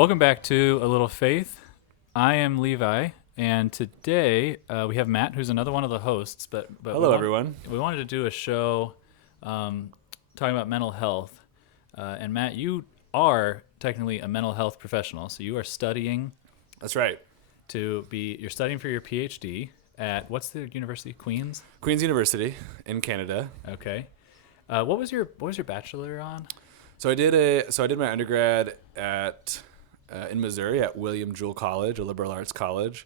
Welcome back to A Little Faith. I am Levi, and today we have Matt, who's another one of the hosts. But Hello, everyone. We wanted to do a show talking about mental health. And Matt, you are technically a mental health professional, so you are studying. That's right. You're studying for your PhD at what's the university? Queen's University in Canada. Okay. What was your bachelor on? So I did my undergrad at in Missouri at William Jewell College, a liberal arts college.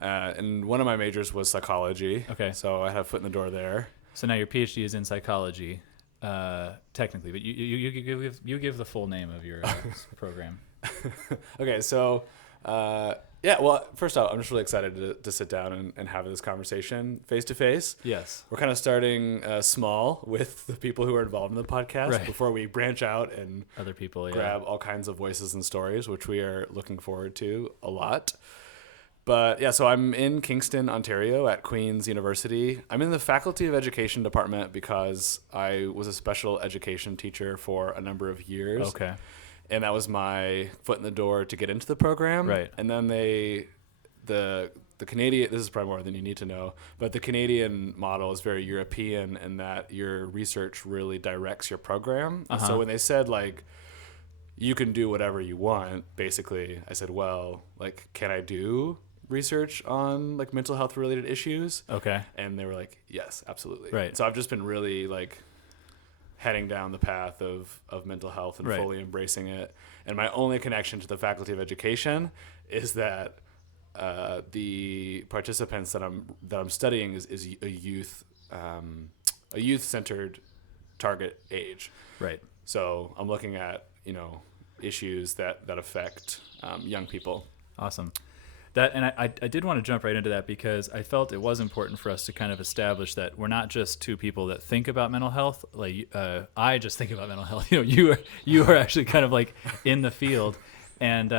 And one of my majors was psychology. Okay. So I had a foot in the door there. So now your PhD is in psychology, technically, but you give the full name of your program. Okay, so well, first off, I'm just really excited to sit down and have this conversation face to face. Yes. We're kind of starting small with the people who are involved in the podcast before we branch out and other people grab all kinds of voices and stories, which we are looking forward to a lot. But yeah, so I'm in Kingston, Ontario at Queen's University. I'm in the Faculty of Education department because I was a special education teacher for a number of years. Okay. And that was my foot in the door to get into the program. Right. And then the Canadian, this is probably more than you need to know, but the Canadian model is very European in that your research really directs your program. So when they said, like, you can do whatever you want, basically, I said, well, like, can I do research on, like, mental health related issues? Okay. And they were like, yes, absolutely. Right. So I've just been really, like, heading down the path of mental health and fully embracing it. And my only connection to the Faculty of Education is that the participants that I'm studying is a youth centered target age. Right. So I'm looking at issues that affect young people. Awesome. I did want to jump right into that because I felt it was important for us to kind of establish that we're not just two people that think about mental health. Like I just think about mental health. You are actually kind of like in the field, and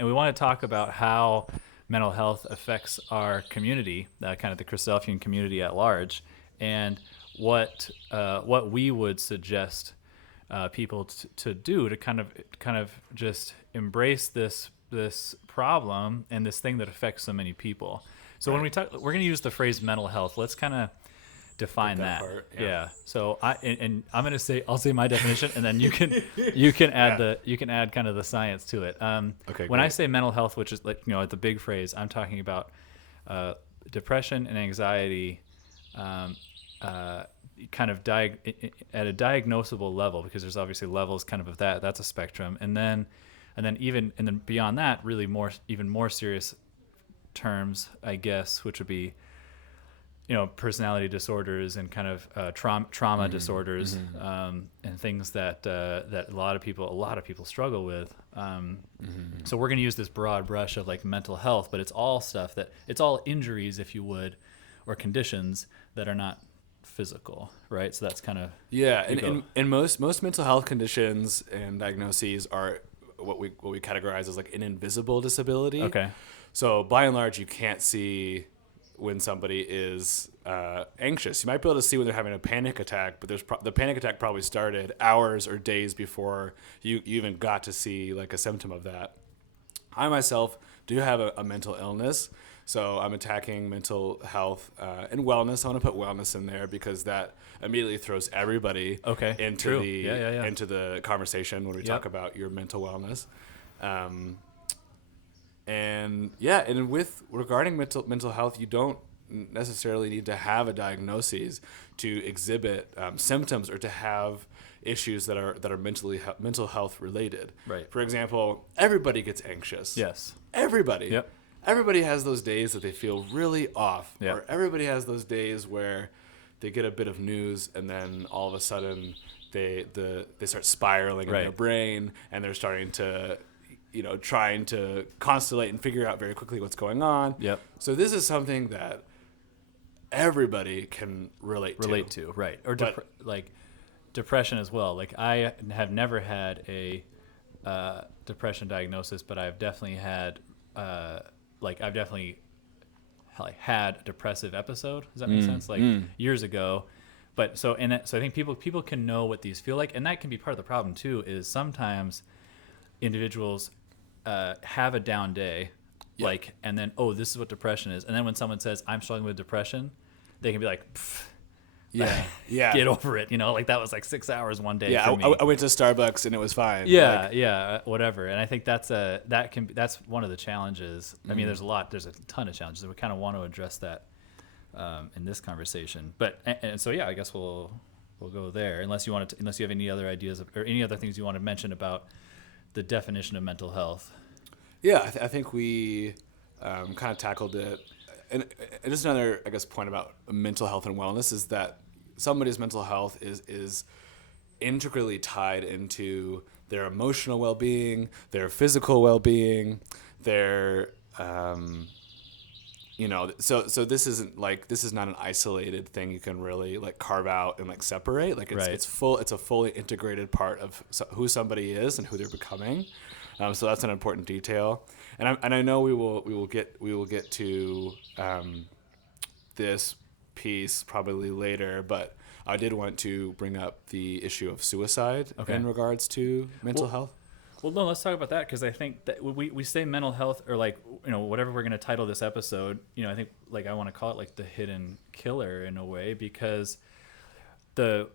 we want to talk about how mental health affects our community, kind of the Christadelphian community at large, and what we would suggest people to do to kind of just embrace this problem and this thing that affects so many people. So when we talk, we're going to use the phrase mental health. Let's kind of define that. Yeah. So I'm going to say, I'll say my definition, and then you can add you can add kind of the science to it. Okay. When I say mental health, which is like the big phrase, I'm talking about depression and anxiety, kind of at a diagnosable level, because there's obviously levels kind of that. That's a spectrum, and then beyond that, really even more serious terms, I guess, which would be, personality disorders and kind of trauma disorders, and things that a lot of people struggle with. So we're going to use this broad brush of like mental health, but it's all injuries, if you would, or conditions that are not physical, right? So that's kind of and most mental health conditions and diagnoses are what we categorize as like an invisible disability. Okay. So by and large, you can't see when somebody is anxious. You might be able to see when they're having a panic attack, but the panic attack probably started hours or days before you even got to see like a symptom of that. I myself do have a mental illness, so I'm attacking mental health and wellness. I want to put wellness in there because that immediately throws everybody into into the conversation when we talk about your mental wellness. And regarding mental health, you don't necessarily need to have a diagnosis to exhibit symptoms or to have issues that are mental health related. Right. For example, everybody gets anxious. Yes. Everybody. Yep. Everybody has those days that they feel really off. Yep. Or everybody has those days where they get a bit of news and then all of a sudden they start spiraling in their brain and they're starting to trying to constellate and figure out very quickly what's going on. Yep. So this is something that everybody can relate to, right? Or like depression as well. Like I have never had a depression diagnosis, but I've definitely had had a depressive episode. Does that make sense? Years ago. But so I think people can know what these feel like, and that can be part of the problem too. Is sometimes individuals have a down day, Yep. like, and then, oh, this is what depression is. And then when someone says, I'm struggling with depression, they can be like, "Pff, Yeah. get over it. Like that was like 6 hours one day Yeah. for me. I went to Starbucks and it was fine. Yeah, Like, whatever. And I think that's one of the challenges. I mean, there's a ton of challenges. We kind of want to address that in this conversation. But and so yeah, I guess we'll go there. Unless you have any other ideas or any other things you want to mention about the definition of mental health. yeah. I think we kind of tackled it. And just another, I guess, point about mental health and wellness is that somebody's mental health is integrally tied into their emotional well-being, their physical well-being, their so this is not an isolated thing you can really like carve out and like separate. Like Right. it's a fully integrated part of who somebody is and who they're becoming. So that's an important detail. And I know we will get to this piece probably later, but I did want to bring up the issue of suicide Okay. in regards to mental health. Well, no, let's talk about that because I think that we say mental health or like whatever we're going to title this episode. I think like I want to call it like the hidden killer in a way because the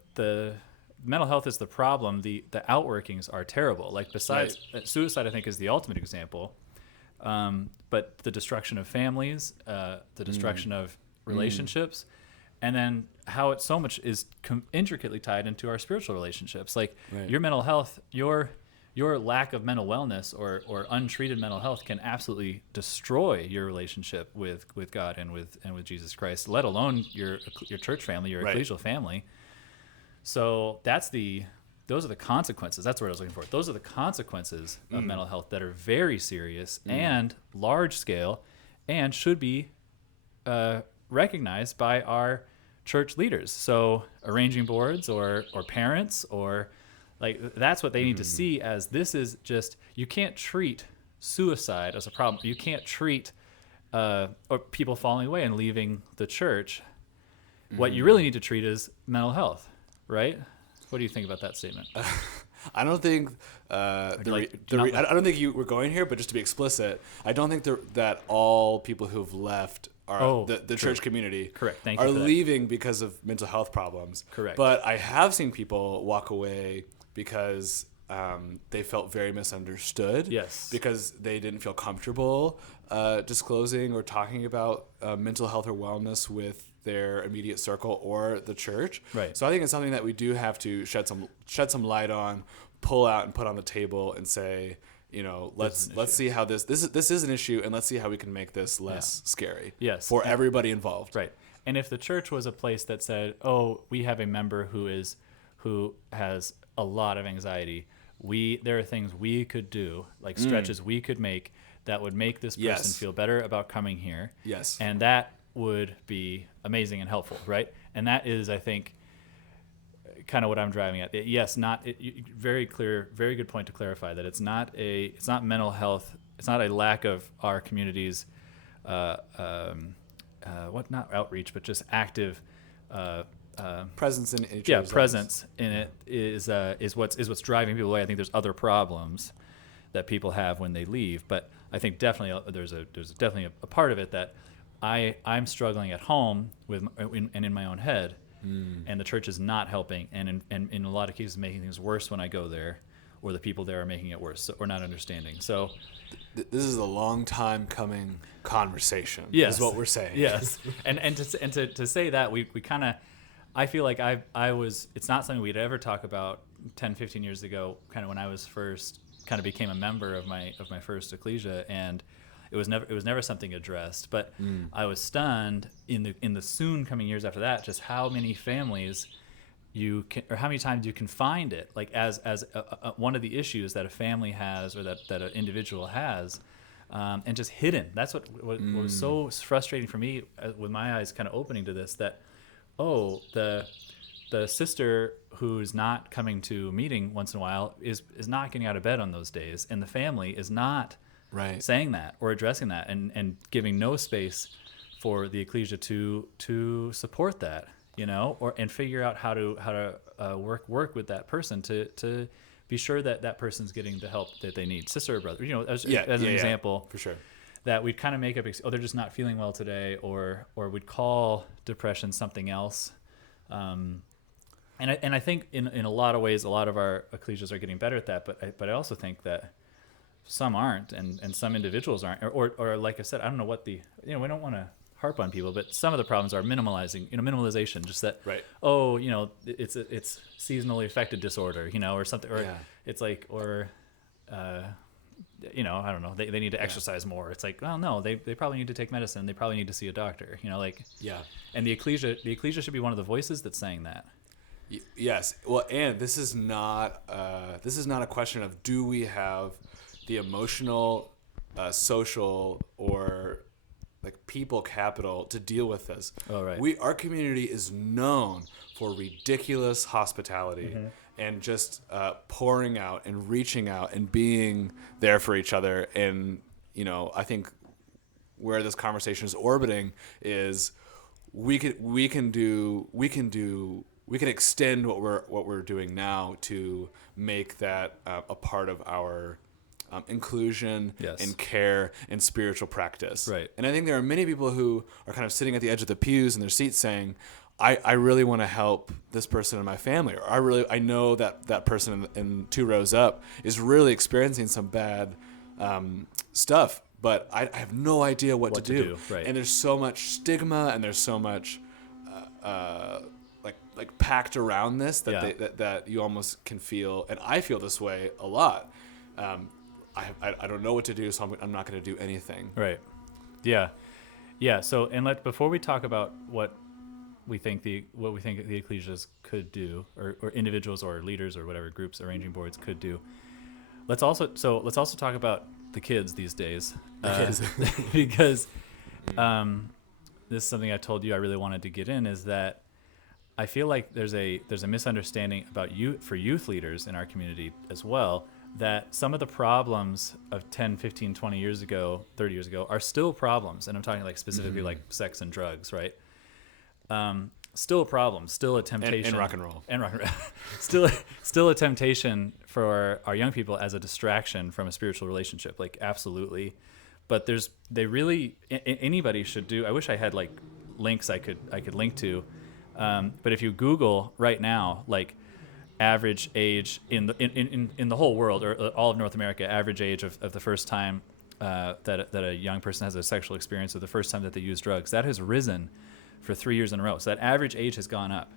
mental health is the problem. The outworkings are terrible. Like besides suicide, I think is the ultimate example. But the destruction of families, the destruction of relationships, and then how it so much is intricately tied into our spiritual relationships. Like your mental health, your lack of mental wellness or untreated mental health can absolutely destroy your relationship with God and with Jesus Christ, let alone your church family, your ecclesial family. So those are the consequences. That's what I was looking for. Those are the consequences of mental health that are very serious and large scale and should be recognized by our church leaders. So arranging boards or parents or like that's what they need to see as this is just, you can't treat suicide as a problem. You can't treat or people falling away and leaving the church. What you really need to treat is mental health, right? What do you think about that statement? I don't think I don't think you were going here, but just to be explicit, I don't think that all people who've left are the church community Correct. Thank you are for that. leaving because of mental health problems. Correct. But I have seen people walk away because they felt very misunderstood. Yes. Because they didn't feel comfortable disclosing or talking about mental health or wellness with their immediate circle or the church. Right. So I think it's something that we do have to shed some light on, pull out and put on the table and say, let's see how this is an issue and let's see how we can make this less scary. Yes. For everybody involved. Right. And if the church was a place that said, "Oh, we have a member who has a lot of anxiety. There are things we could do, like stretches we could make that would make this person feel better about coming here." Yes. And that would be amazing and helpful, right? And that is, I think, kind of what I'm driving at. Very clear, very good point to clarify that it's not mental health. It's not a lack of our community's, not outreach, but just active, presence in each other's presence in it is what's driving people away. I think there's other problems that people have when they leave, but I think definitely there's definitely a part of it that I'm struggling at home and in my own head, and the church is not helping, and in a lot of cases making things worse when I go there, or the people there are making it worse or not understanding. So this is a long time coming conversation. Yes, is what we're saying. Yes, and to say that we kind of, I feel like it's not something we'd ever talk about 10, 15 years ago, kind of when I was first kind of became a member of my first ecclesia, and it was never something addressed. But I was stunned in the soon coming years after that, just how many families or how many times you can find it, like as one of the issues that a family has or that an individual has, and just hidden. That's what was so frustrating for me with my eyes kind of opening to this, that the sister who's not coming to a meeting once in a while is not getting out of bed on those days, and the family is not saying that or addressing that and giving no space for the ecclesia to support that, and figure out how to work with that person to be sure that that person's getting the help that they need, sister or brother, as Yeah, an example, for sure. that we'd kind of make up, they're just not feeling well today, or we'd call depression something else. And I think in a lot of ways, a lot of our ecclesias are getting better at that, but I also think that some aren't, and some individuals aren't, or like I said, I don't know what we don't want to harp on people, but some of the problems are minimalization, just that, Right. it's seasonally affected disorder, or something, or it's like, or I don't know, they need to exercise more. It's like, well, no, they probably need to take medicine, they probably need to see a doctor, and the ecclesia should be one of the voices that's saying that. Yes. Well, and this is not a question of do we have the emotional, social, or like people capital to deal with this. Oh, right. Our community is known for ridiculous hospitality and just pouring out and reaching out and being there for each other. And I think where this conversation is orbiting is we can extend what we're doing now to make that a part of our inclusion and care and spiritual practice. Right. And I think there are many people who are kind of sitting at the edge of the pews in their seats saying, I really want to help this person in my family, or I know that person in 2 rows up is really experiencing some bad stuff, but I have no idea what to do. Right. And there's so much stigma, and there's so much like packed around this that you almost can feel, and I feel this way a lot. I don't know what to do, so I'm not going to do anything. Right. Yeah. So, and before we talk about what we think the ecclesias could do, or individuals or leaders or whatever groups, arranging boards could do, let's also talk about the kids these days, because this is something I told you I really wanted to get in, is that I feel like there's a misunderstanding about youth leaders in our community as well, that some of the problems of 10, 15, 20 years ago, 30 years ago are still problems. And I'm talking like specifically like sex and drugs, right? Still a problem, still a temptation. And rock and roll. Still a temptation for our young people as a distraction from a spiritual relationship, like absolutely. But anybody should do, I wish I had like links I could link to. But if you Google right now, like average age in the whole world, or all of North America, average age of the first time that a young person has a sexual experience, or the first time that they use drugs, that has risen for 3 years in a row. So that average age has gone up.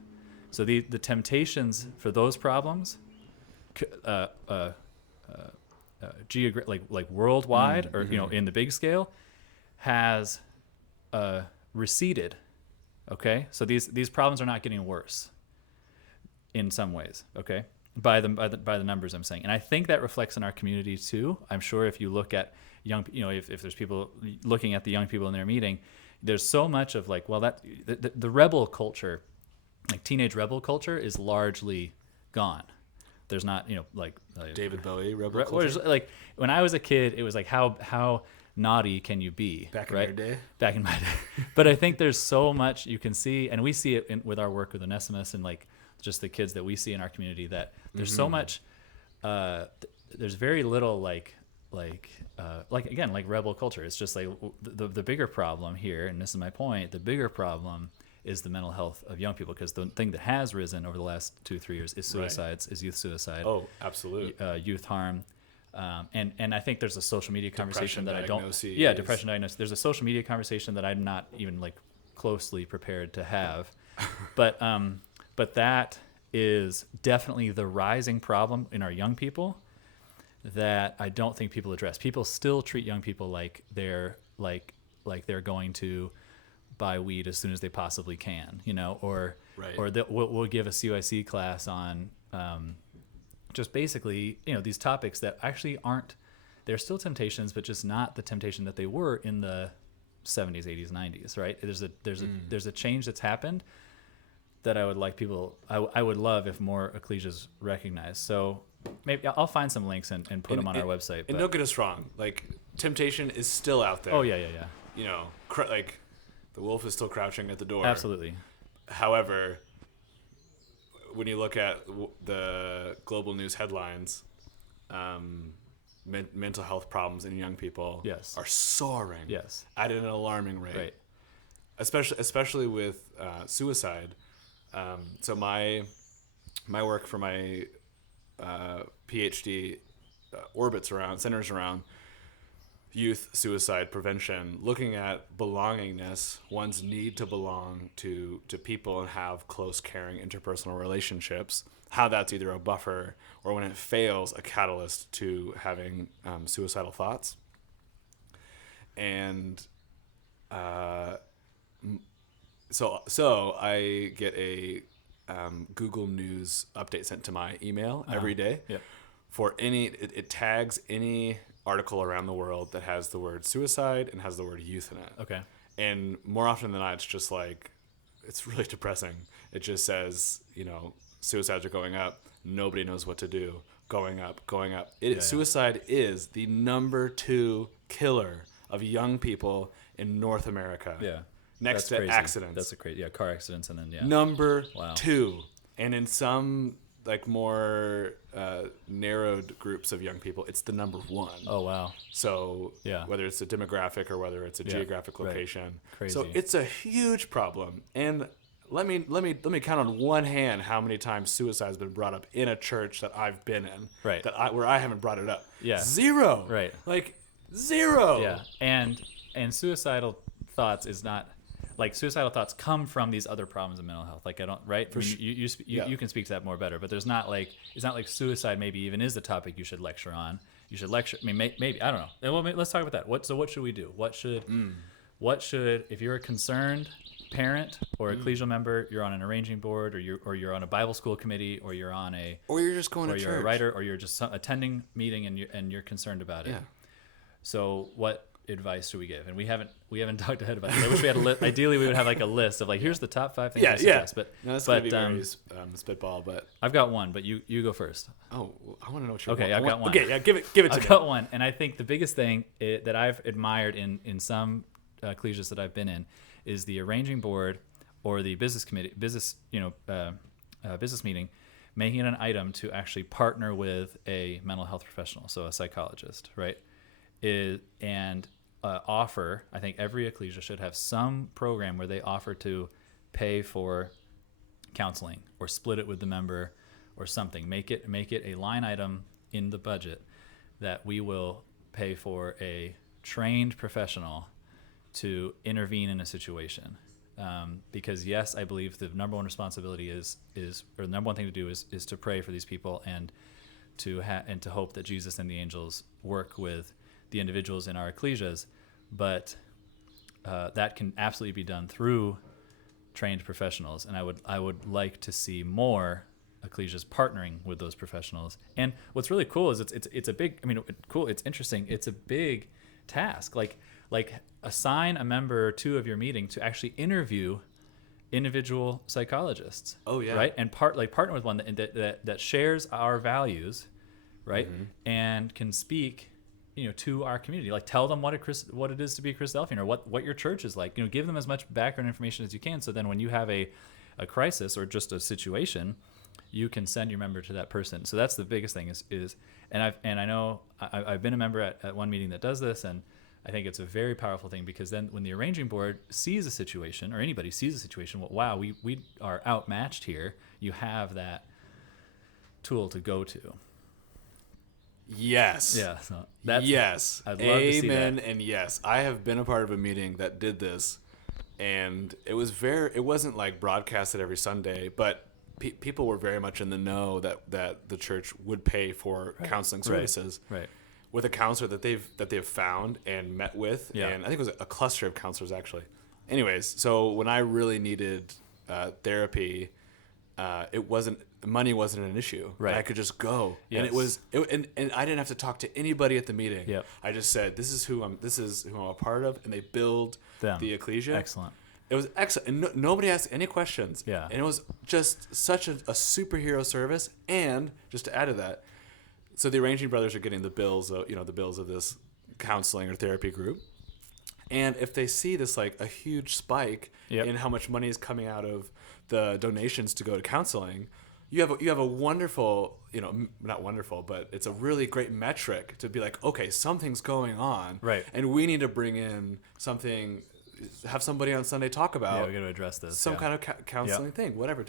So the temptations for those problems, like worldwide, or in the big scale, has receded. Okay, so these problems are not getting worse in some ways. Okay, by the numbers I'm saying, and I think that reflects in our community too. I'm sure if you look at if there's people looking at the young people in their meeting, there's so much of like, well, that the rebel culture, like teenage rebel culture, is largely gone. There's not like David Bowie rebel culture. Like when I was a kid, it was like how naughty can you be? Back in right? your day? Back in my day. But I think there's so much you can see, and we see it with our work with Onesimus and like just the kids that we see in our community, that there's so much, there's very little like again, like rebel culture. It's just like the bigger problem here, and this is my point, the bigger problem is the mental health of young people, because the thing that has risen over the last 2-3 years is suicides, is youth suicide. Oh, absolutely. Youth harm. And I think there's a social media conversation diagnoses. Depression diagnosis. There's a social media conversation that I'm not even like closely prepared to have, but that is definitely the rising problem in our young people that I don't think people address. People still treat young people like they're going to buy weed as soon as they possibly can, or we'll give a CYC class on just basically, these topics that actually aren't, they're still temptations, but just not the temptation that they were in the 70s, 80s, 90s, right? There's a change that's happened that I would like people, I would love if more ecclesias recognize. So maybe I'll find some links and put them on our website. And don't get us wrong, like temptation is still out there. Oh yeah. Like the wolf is still crouching at the door. Absolutely. However, when you look at the global news headlines, mental health problems in young people Yes. are soaring Yes. at an alarming rate. Right. Especially with suicide. So my work for my PhD centers around youth suicide prevention, looking at belongingness, one's need to belong to people and have close, caring interpersonal relationships, how that's either a buffer or, when it fails, a catalyst to having suicidal thoughts. And so I get a Google News update sent to my email every day. Yep. For it tags any article around the world that has the word suicide and has the word youth in it. Okay. And more often than not, it's just like, it's really depressing. It just says, suicides are going up. Nobody knows what to do. Going up. Suicide is the number 2 killer of young people in North America. Yeah. Next That's to crazy. accidents. That's a crazy. Yeah, car accidents and then Number Wow. 2. And in some more narrowed groups of young people, it's the number 1. Oh wow. So Yeah. whether it's a demographic or whether it's a geographic right. location. Crazy. So it's a huge problem. And let me count on one hand how many times suicide has been brought up in a church that I've been in. Right. Where I haven't brought it up. Yeah. 0. Right. Like 0. Yeah. And suicidal thoughts is not like suicidal thoughts come from these other problems in mental health. Like I don't right. I mean, you can speak to that more better. But there's not like it's not like suicide maybe even is the topic you should lecture on. You should lecture. I mean, maybe I don't know. Well, let's talk about that. What should we do? What should if you're a concerned parent or ecclesial member, you're on an arranging board, or you're on a Bible school committee, or you're on a or you're just going or to you're church. a writer, or you're just attending meeting and you're concerned about it. Yeah. So what advice do we give? And we haven't talked ahead about it. I wish we had a list. Ideally, we would have like a list of like here's the top 5 things. Yeah, I suggest. yeah. But No, that's but gonna be very spitball. But I've got one. But you go first. oh, I want to know what you're. Okay, I've got one. Okay, yeah, give it to me. I've got one, and I think the biggest thing that I've admired in some ecclesias that I've been in is the arranging board or the business committee, business meeting, making it an item to actually partner with a mental health professional, so a psychologist, right? Offer. I think every ecclesia should have some program where they offer to pay for counseling or split it with the member or something. Make it a line item in the budget that we will pay for a trained professional to intervene in a situation. Because yes, I believe the number one responsibility or the number one thing to do is to pray for these people and to hope that Jesus and the angels work with the individuals in our ecclesias, but that can absolutely be done through trained professionals. And I would like to see more ecclesias partnering with those professionals. And what's really cool is it's a big. I mean, cool. It's interesting. It's a big task. Like assign a member or 2 of your meeting to actually interview individual psychologists. Oh yeah. Right. And partner with one that shares our values, right, and can speak to our community. Like tell them what it is to be a Christadelphian, or what your church is like. Give them as much background information as you can, so then when you have a crisis or just a situation, you can send your member to that person. So that's the biggest thing is and I know I've been a member at one meeting that does this, and I think it's a very powerful thing, because then when the arranging board sees a situation, or anybody sees a situation, well, wow, we are outmatched here. You have that tool to go to. Yes. Yeah. So that's, yes. I'd love to see that. Amen and yes. I have been a part of a meeting that did this, and it wasn't like broadcasted every Sunday, but people were very much in the know that the church would pay for counseling services. Right. With a counselor that they've found and met with, and I think it was a cluster of counselors actually. Anyways, so when I really needed therapy, money wasn't an issue. Right. I could just go, Yes. and and I didn't have to talk to anybody at the meeting. Yep. I just said, this is who I'm a part of, and they billed the ecclesia. Excellent. It was excellent, and nobody asked any questions. Yeah. And it was just such a superhero service. And just to add to that, so the arranging brothers are getting the bills of this counseling or therapy group, and if they see this like a huge spike in how much money is coming out of the donations to go to counseling, you have a wonderful, not wonderful, but it's a really great metric to be like, okay, something's going on, Right. and we need to bring in something, have somebody on Sunday talk about Yeah, we got to address this. some yeah. kind of counseling thing, whatever.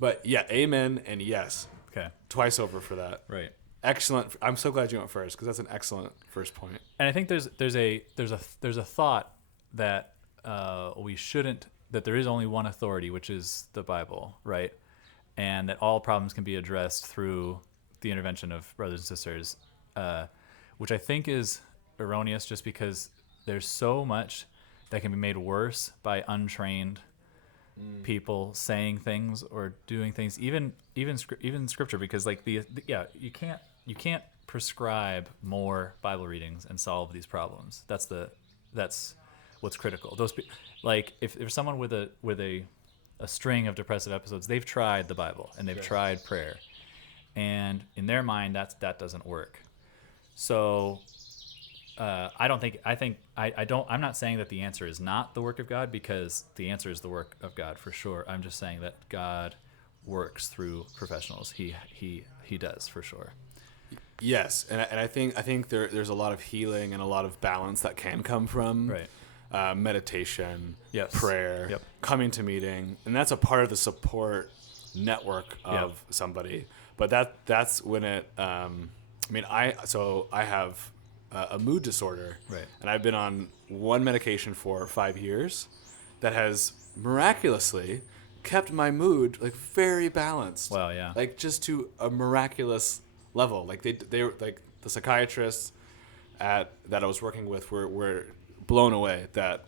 But yeah, amen and yes, Okay. twice over for that. Right. Excellent. I'm so glad you went first because that's an excellent first point. And I think there's a thought that we shouldn't, that there is only one authority, which is the Bible, right? And that all problems can be addressed through the intervention of brothers and sisters, which I think is erroneous, just because there's so much that can be made worse by untrained people saying things or doing things, even scripture, because like you can't prescribe more Bible readings and solve these problems. That's what's critical. Like if there's someone with a string of depressive episodes, they've tried the Bible and they've tried prayer, and in their mind that doesn't work. So I'm not saying that the answer is not the work of God, because the answer is the work of God for sure. I'm just saying that God works through professionals. He does for sure. Yes, and I think there's a lot of healing and a lot of balance that can come from meditation, prayer, coming to meeting, and that's a part of the support network of somebody. But that's when it. I have a mood disorder, right? And I've been on one medication for 5 years that has miraculously kept my mood like very balanced. Wow, yeah. Like just to a miraculous level. Like they were like the psychiatrists that I was working with were blown away that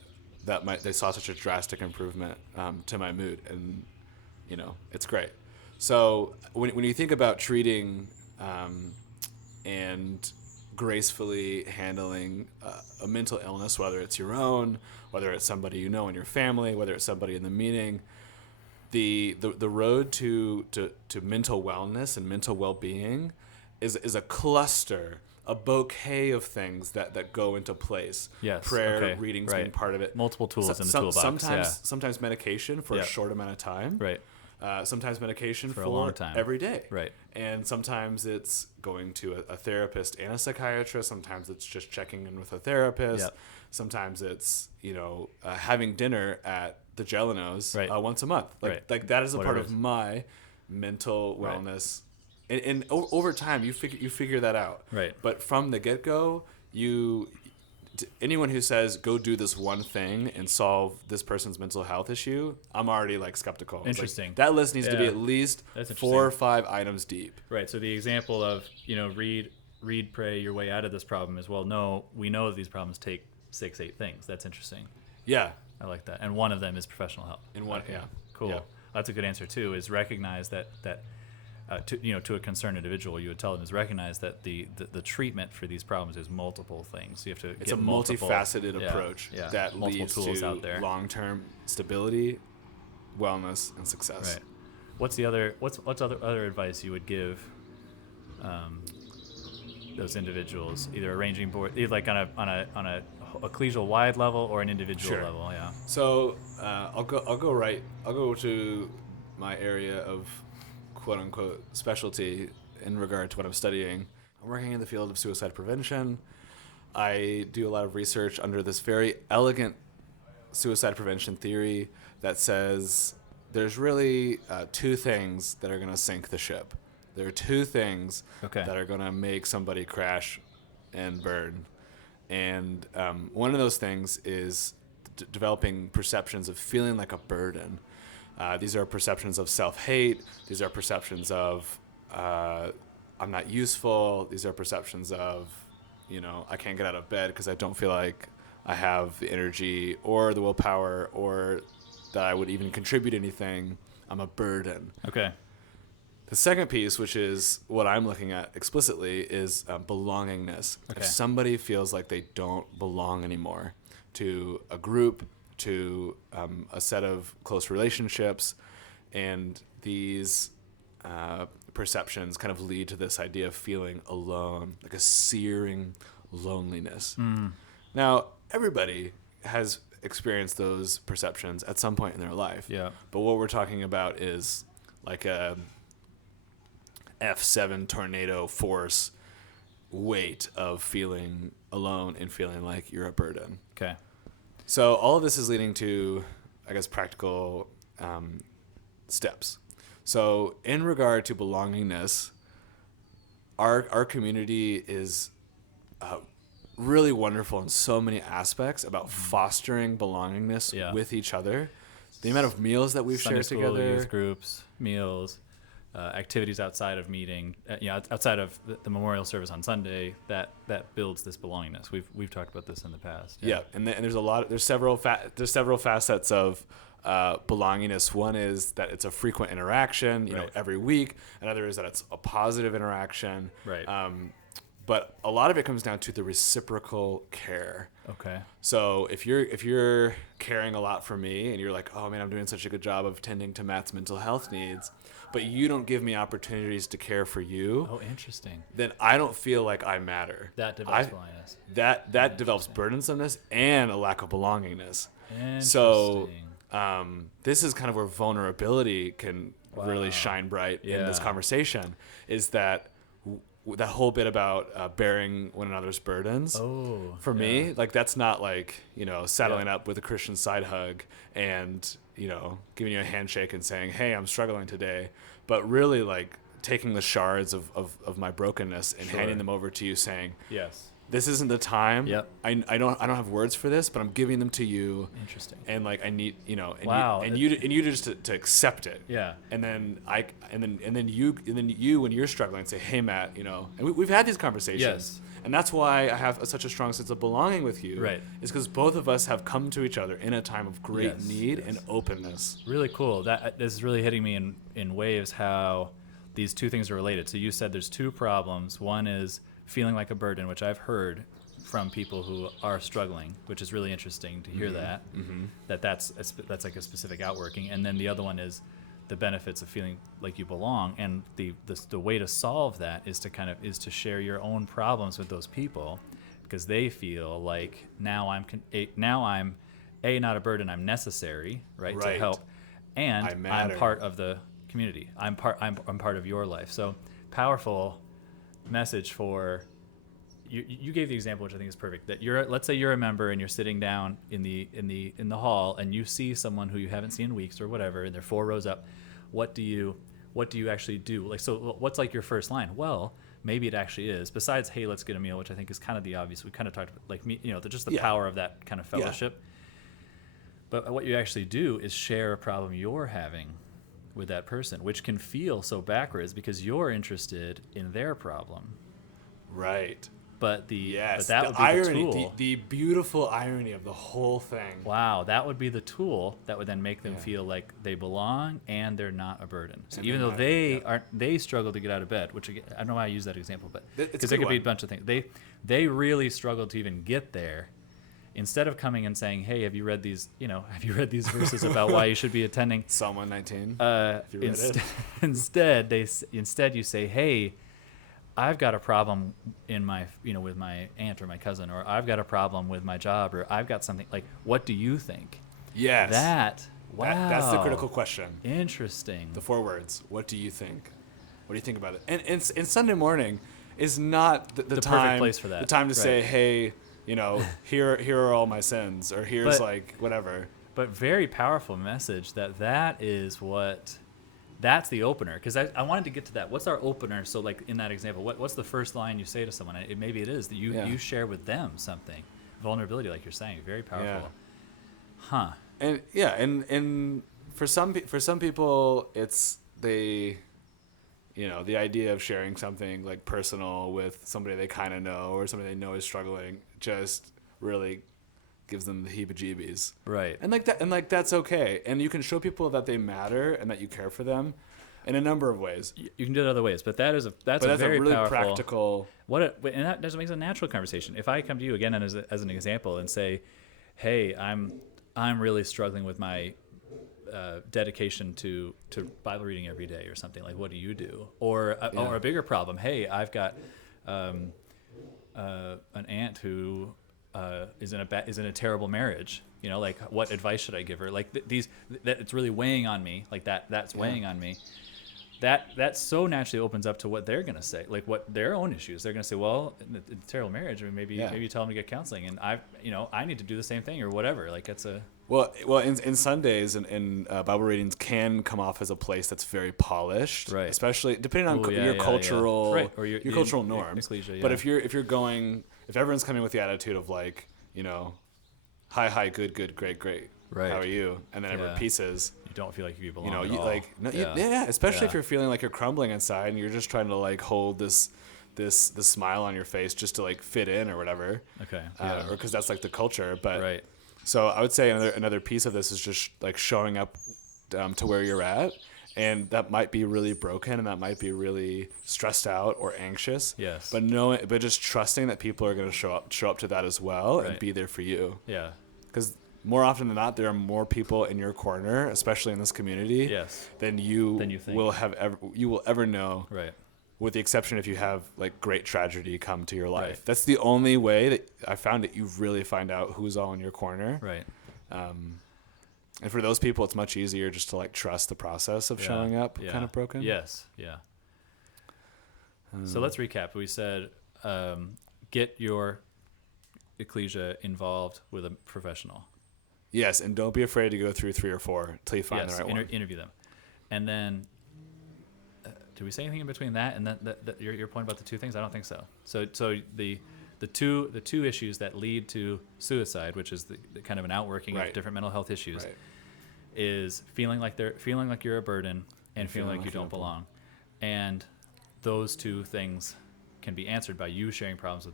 they saw such a drastic improvement to my mood, and it's great. So when you think about treating and gracefully handling a mental illness, whether it's your own, whether it's somebody in your family, whether it's somebody in the meeting, the road to mental wellness and mental well-being is a cluster, a bouquet of things that go into place. Yes. Prayer, readings being part of it. Multiple tools in the toolbox. Sometimes medication for a short amount of time. Right. Sometimes medication for a long time. Every day. Right. And sometimes it's going to a therapist and a psychiatrist. Sometimes it's just checking in with a therapist. Yep. Sometimes it's having dinner at the Jellinos once a month. Like that is a part of my mental wellness. And over time, you figure that out. Right. But from the get-go, anyone who says go do this one thing and solve this person's mental health issue, I'm already like skeptical. Interesting. Like, that list needs to be at least 4 or 5 items deep. Right. So the example of read, pray your way out of this problem is, well, no, we know that these problems take 6-8 things. That's interesting. Yeah. I like that. And one of them is professional help. Cool. Yeah. That's a good answer too. Is recognize that to a concerned individual, you would tell them is recognize that the treatment for these problems is multiple things. You have to. It's a multifaceted approach that leads to long-term stability, wellness, and success. Right. What's other advice you would give those individuals, either arranging board, either like on a collegial wide level or an individual level? Yeah. So I'll go to my area of quote unquote specialty in regard to what I'm studying. I'm working in the field of suicide prevention. I do a lot of research under this very elegant suicide prevention theory that says there's really 2 things that are going to sink the ship. There are 2 things that are going to make somebody crash and burn. And one of those things is developing perceptions of feeling like a burden. These are perceptions of self-hate. These are perceptions of I'm not useful. These are perceptions of, I can't get out of bed because I don't feel like I have the energy or the willpower or that I would even contribute anything. I'm a burden. Okay. The second piece, which is what I'm looking at explicitly, is belongingness. Okay. If somebody feels like they don't belong anymore to a group, to a set of close relationships, and these perceptions kind of lead to this idea of feeling alone, like a searing loneliness. Now, everybody has experienced those perceptions at some point in their life. Yeah. But what we're talking about is like a F7 tornado force weight of feeling alone and feeling like you're a burden. Okay. So all of this is leading to, I guess, practical steps. So in regard to belongingness, our community is really wonderful in so many aspects about fostering belongingness with each other. The amount of meals that we've Sunday shared school, together, youth groups, meals, activities outside of meeting, outside of the memorial service on Sunday, that builds this belongingness. We've talked about this in the past. Yeah, and there's several facets of belongingness. One is that it's a frequent interaction, you know, every week. Another is that it's a positive interaction. Right. But a lot of it comes down to the reciprocal care. Okay. So if you're caring a lot for me and you're like, oh man, I'm doing such a good job of tending to Matt's mental health needs, but you don't give me opportunities to care for you. Oh, interesting. Then I don't feel like I matter. That develops belongingness. That develops burdensomeness and a lack of belongingness. Interesting. So this is kind of where vulnerability can really shine bright in this Yeah. conversation. Is that that whole bit about bearing one another's burdens? Oh, For me, like that's not like, you know, saddling up with a Christian side hug and, you know, giving you a handshake and saying, hey, I'm struggling today, but really like taking the shards of my brokenness and handing them over to you, saying, yes, this isn't the time. Yep. I don't have words for this, but I'm giving them to you. Interesting. And like I need, you know, and Wow. you just to accept it. Yeah. And then you when you're struggling, say, hey Matt, you know, and we've had these conversations. Yes. And that's why I have such a strong sense of belonging with you. Right. Is because both of us have come to each other in a time of great Yes, need yes. and openness. Really cool. This is really hitting me in waves how these two things are related. So you said there's two problems. One is feeling like a burden, which I've heard from people who are struggling, which is really interesting to hear that. Mm-hmm. That's like a specific outworking. And then the other one is the benefits of feeling like you belong. And the way to solve that is to share your own problems with those people, because they feel like now I'm not a burden, I'm necessary, right. To help, and I'm part of the community. I'm part of your life. So powerful message for you. You gave the example, which I think is perfect, that let's say you're a member and you're sitting down in the hall and you see someone who you haven't seen in weeks or whatever, and they're 4 rows up. What do you actually do? Like, so what's like your first line? Well, maybe it actually is, besides, hey, let's get a meal, which I think is kind of the obvious. We kind of talked about, like, you know, just the power of that kind of fellowship. But what you actually do is share a problem you're having with that person, which can feel so backwards because you're interested in their problem. Right. But that the would be irony, the tool. the beautiful irony of the whole thing. Wow, that would be the tool that would then make them feel like they belong and they're not a burden. So even though they struggle to get out of bed, which again, I don't know why I use that example, but because it could be a bunch of things. They really struggle to even get there. Instead of coming and saying, "Hey, have you read these verses about why you should be attending Psalm 119"? Instead, you say, "Hey, I've got a problem with my aunt or my cousin, or I've got a problem with my job, or I've got something like, what do you think?" Yes. That's the critical question. Interesting. The 4 words. What do you think? What do you think about it? And Sunday morning is not the time, perfect place for that. The time to say, hey, you know, here are all my sins, or here's like whatever. But very powerful message that's the opener, because I wanted to get to that. What's our opener? So like in that example, what's the first line you say to someone? Maybe it is that you share with them something. Vulnerability, like you're saying, very powerful. Huh. And for some people, it's the idea of sharing something like personal with somebody they kind of know or somebody they know is struggling just really gives them the heebie-jeebies. Right. And that's okay. And you can show people that they matter and that you care for them in a number of ways. You can do it other ways, but that's a very really powerful, practical. And that doesn't make it a natural conversation. If I come to you again as an example and say, "Hey, I'm really struggling with my dedication to Bible reading every day," or something like, "What do you do?" Or a bigger problem. "Hey, I've got an aunt who is in a terrible marriage. like what advice should I give her? Like that it's really weighing on me. Like that's weighing on me. That so naturally opens up to what they're gonna say, like what their own issues. They're gonna say, well, in a terrible marriage, I mean, maybe you tell them to get counseling, and I need to do the same thing or whatever. Like it's a well in Sundays and Bible readings can come off as a place that's very polished, right? Especially depending on your cultural right. Or your cultural norms. Ecclesia, But if everyone's coming with the attitude of like, hi, good, great, right? How are you? And then everyone pieces. You don't feel like you belong. Especially if you're feeling like you're crumbling inside and you're just trying to like hold this smile on your face just to like fit in or whatever. Okay. Or because that's like the culture. But right. So I would say another piece of this is just like showing up to where you're at, and that might be really broken and that might be really stressed out or anxious. Yes. But just trusting that people are going to show up to that as well and be there for you. Yeah. Because more often than not, there are more people in your corner, especially in this community, than you think. will ever know. Right. With the exception if you have like great tragedy come to your life. Right. That's the only way that I found that you really find out who's all in your corner. Right. And for those people, it's much easier just to like trust the process of showing up kind of broken. Yes. Yeah. So let's recap. We said, get your ecclesia involved with a professional. Yes, and don't be afraid to go through 3 or 4 until you find the right one. Interview them, and then did we say anything in between that and that your point about the 2 things? I don't think so. So the 2 issues that lead to suicide, which is the kind of an outworking of different mental health issues, is feeling like you're a burden and feeling like you don't belong, and those 2 things can be answered by you sharing problems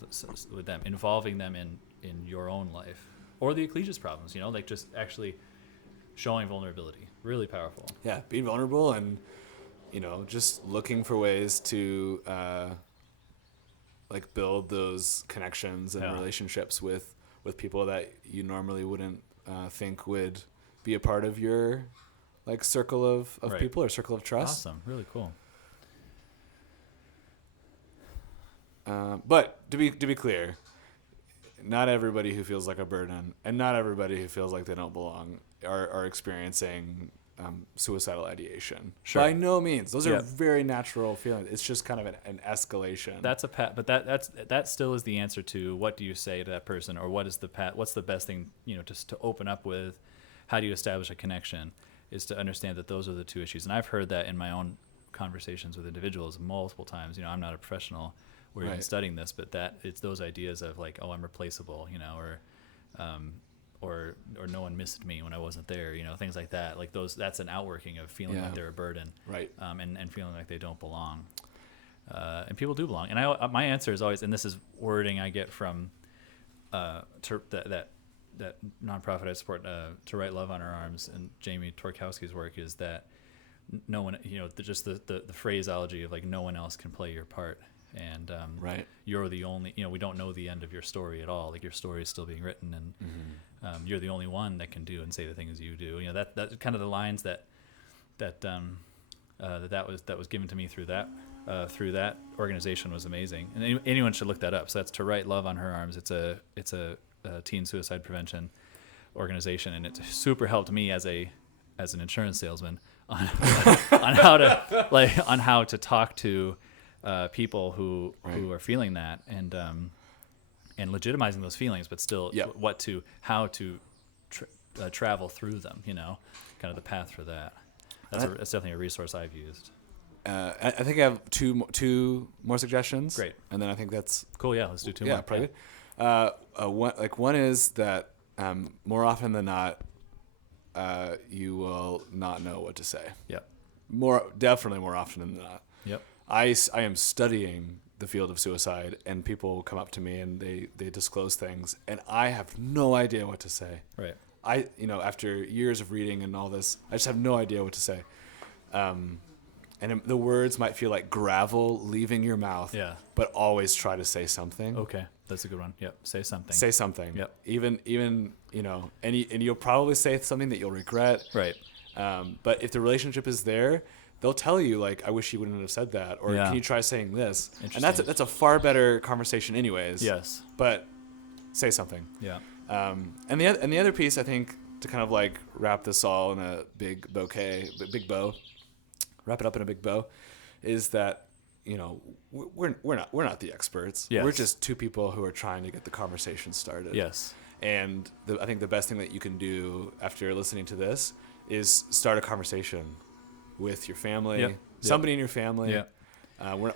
with them, involving them in your own life. Or the ecclesia's problems, like just actually showing vulnerability. Really powerful. Yeah, being vulnerable and, just looking for ways to like build those connections and relationships with people that you normally wouldn't think would be a part of your like circle of people or circle of trust. Awesome. Really cool. But to be clear, not everybody who feels like a burden and not everybody who feels like they don't belong are experiencing suicidal ideation. Sure. By no means. Those are very natural feelings. It's just kind of an escalation. That's but that still is the answer to what do you say to that person, or what's the best thing, just to open up with. How do you establish a connection is to understand that those are the 2 issues. And I've heard that in my own conversations with individuals multiple times. I'm not a professional or even studying this, but that it's those ideas of like, oh, I'm replaceable, or no one missed me when I wasn't there, things like that. Like that's an outworking of feeling like they're a burden, right? And feeling like they don't belong. And people do belong. And my answer is always, and this is wording I get from that nonprofit I support, To Write Love on Our Arms, and Jamie Torkowski's work is that no one, just the phraseology of like no one else can play your part. And you're the only, we don't know the end of your story at all. Like your story is still being written, and you're the only one that can do and say the things you do. That's kind of the lines that was given to me through that organization was amazing. And anyone should look that up. So that's To Write Love on Her Arms. It's a teen suicide prevention organization, and it super helped me as an insurance salesman on how to talk to people who are feeling that, and legitimizing those feelings, but still how to travel through them, kind of the path for that. That's definitely a resource I've used. I think I have two more suggestions. Great. And then I think that's cool. Yeah, let's do 2 more. Yeah, probably. One is that more often than not, you will not know what to say. Yep. Definitely more often than not. Yep. I am studying the field of suicide, and people come up to me and they disclose things, and I have no idea what to say. Right. After years of reading and all this, I just have no idea what to say. And the words might feel like gravel leaving your mouth. Yeah. But always try to say something. Okay, that's a good one. Yep. Say something. Say something. Yep. Even and you'll probably say something that you'll regret. Right. But if the relationship is there, they'll tell you like, I wish you wouldn't have said that, or can you try saying this? And that's a far better conversation anyways. Yes. But say something. Yeah. And the other piece, I think, to kind of like wrap this all in a big bow, wrap it up in a big bow, is that, you know, we're not the experts. Yes. We're just two people who are trying to get the conversation started. Yes. And I think the best thing that you can do after listening to this is start a conversation with your family, Yep. somebody in your family. Yep.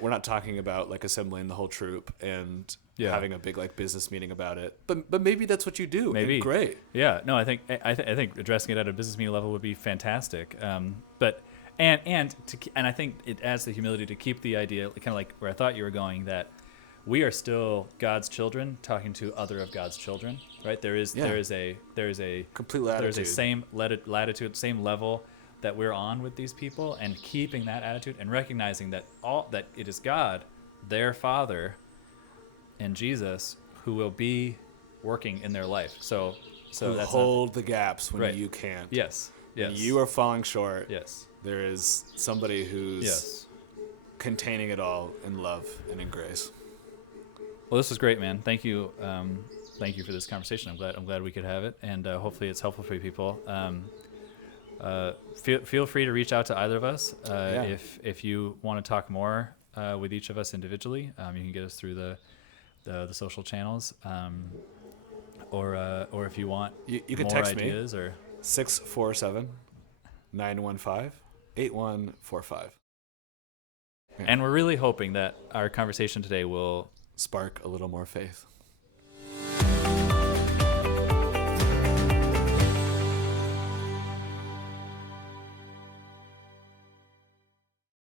We're not talking about like assembling the whole troop and having a big like business meeting about it, but maybe that's what you do. Maybe. And great. Yeah. No, I think addressing it at a business meeting level would be fantastic. But I think it adds the humility to keep the idea kind of like where I thought you were going, that we are still God's children talking to other of God's children, right? There is a Complete latitude. There's a same latitude, same level that we're on with these people, and keeping that attitude and recognizing that it is God, their Father, and Jesus who will be working in their life. So who that's hold the gaps when Right. you can't. Yes. When you are falling short. Yes. There is somebody who's Yes. containing it all in love and in grace. Well, this was great, man. Thank you. Thank you for this conversation. I'm glad we could have it, and hopefully it's helpful for people. Feel free to reach out to either of us if you want to talk more with each of us individually. You can get us through the social channels, or if you want You can more text ideas me or 647-915-8145. And we're really hoping that our conversation today will Spark a little more faith.